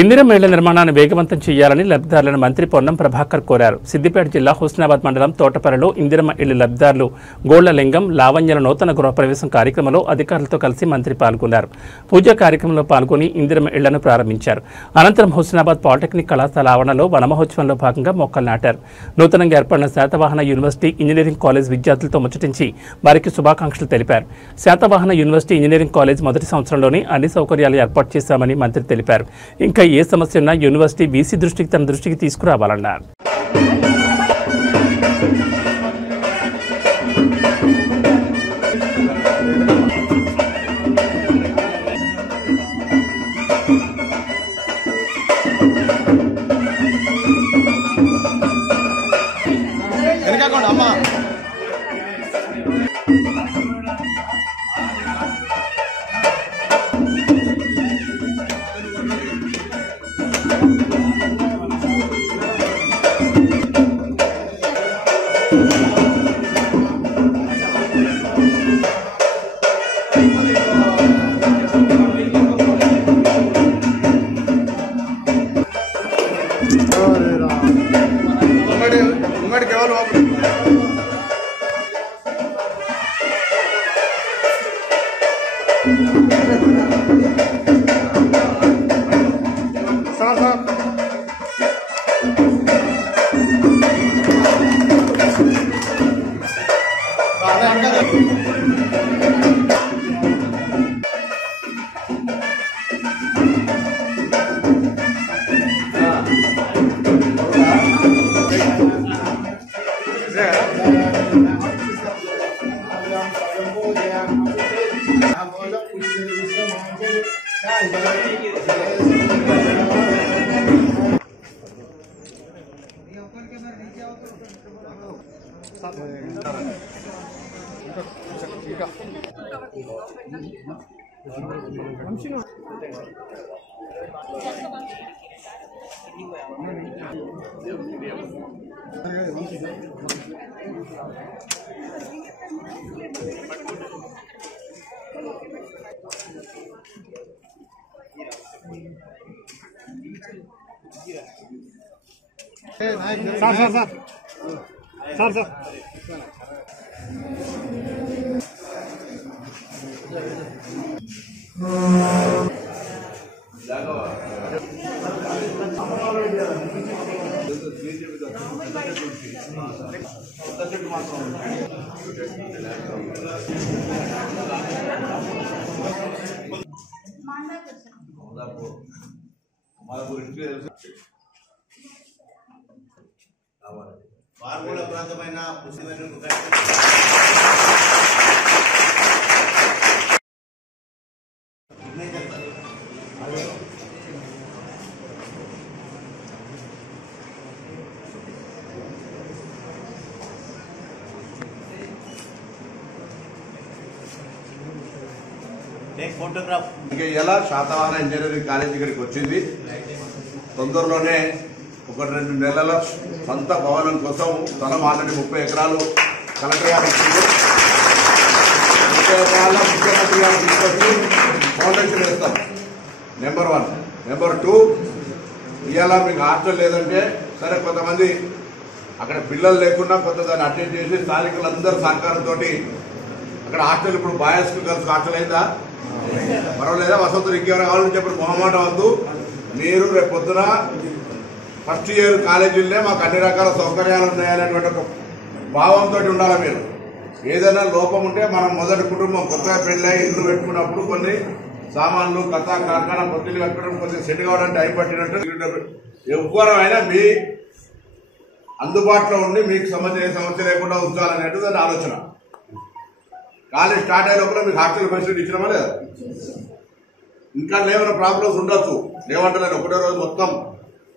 ఇందిరమ్మ ఇళ్ల నిర్మాణాన్ని వేగవంతం చేయాలని లబ్ధిదారులను మంత్రి పొన్నం ప్రభాకర్ కోరారు. సిద్దిపేట జిల్లా హుస్నాబాద్ మండలం తోటపల్లిలో ఇందిరమ్మ ఇళ్ల లబ్ధిదారులు గోళ్లలింగం, లావణ్యల నూతన గృహప్రవేశం కార్యక్రమంలో అధికారులతో కలిసి మంత్రి పాల్గొన్నారు. పూజా కార్యక్రమంలో పాల్గొని ఇందిరమ్మ ఇళ్లను ప్రారంభించారు. అనంతరం హుస్నాబాద్ పాలిటెక్నిక్ కళాశాల ఆవరణలో వనమహోత్సవంలో భాగంగా మొక్కలు నాటారు. నూతనంగా ఏర్పడిన శాతవాహన యూనివర్సిటీ ఇంజనీరింగ్ కాలేజ్ విద్యార్థులతో ముచ్చటించి వారికి శుభాకాంక్షలు తెలిపారు. శాతవాహన యూనివర్సిటీ ఇంజనీరింగ్ కాలేజ్ మొదటి సంవత్సరంలోనే అన్ని సౌకర్యాలు ఏర్పాటు చేశామని మంత్రి తెలిపారు. ఇంకా ఏ సమస్య ఉన్నా యూనివర్సిటీ వీసీ దృష్టికి తన దృష్టికి తీసుకురావాలన్నారు. మార్పుల ప్రాంతమైన ఫోటోగ్రాఫ్ ఎలా శాతవాహన ఇంజనీరింగ్ కాలేజ్ ఇక్కడికి వచ్చింది. తొందరలోనే 1-2 నెలల సొంత భవనం కోసం స్థలం ఆల్రెడీ 30 ఎకరాలు కలెక్టర్ గారు ఇచ్చింది. 30 ఎకరాల ముఖ్యమంత్రి గారు తీసుకొచ్చి ఫౌండేషన్ వేస్తాం. నెంబర్ 1. నెంబర్ 2, ఇవాళ మీకు హాస్టల్ లేదంటే సరే కొంతమంది అక్కడ పిల్లలు లేకుండా కొంత దాన్ని అటెండ్ చేసి స్థానికులందరూ సహకారంతో అక్కడ హాస్టల్ ఇప్పుడు బాయ్స్ గర్ల్స్ హాస్టల్ అయిందా? పర్వాలేదా? వసతులు ఇంకెవరు కావాలంటే ఇప్పుడు మొహమాట వద్దు. మీరు రేపు పొద్దున ఫస్ట్ ఇయర్ కాలేజీలనే మాకు అన్ని రకాల సౌకర్యాలు ఉన్నాయనేటువంటి ఒక భావంతో ఉండాలి. మీరు ఏదైనా లోపం ఉంటే మనం మొదటి కుటుంబం కొత్తగా పెళ్ళై ఇల్లు పెట్టుకున్నప్పుడు కొన్ని సామాన్లు కథా కార్ఖానా పొత్తిలు కట్టుకోవడం కొంచెం సెట్ కావడం టైం పట్టినట్టు ఎవరైనా మీ అందుబాటులో ఉండి మీకు సంబంధించిన సమస్య లేకుండా ఉంచాలనేది దాని ఆలోచన. కాలేజ్ స్టార్ట్ అయిన లోపల మీకు హాస్టల్ ఫెసిలిటీ ఇచ్చినామా లేదా? ఇంకా లేవన్న ప్రాబ్లమ్స్ ఉండొచ్చు, లేవంటలేదు. ఒకటే రోజు మొత్తం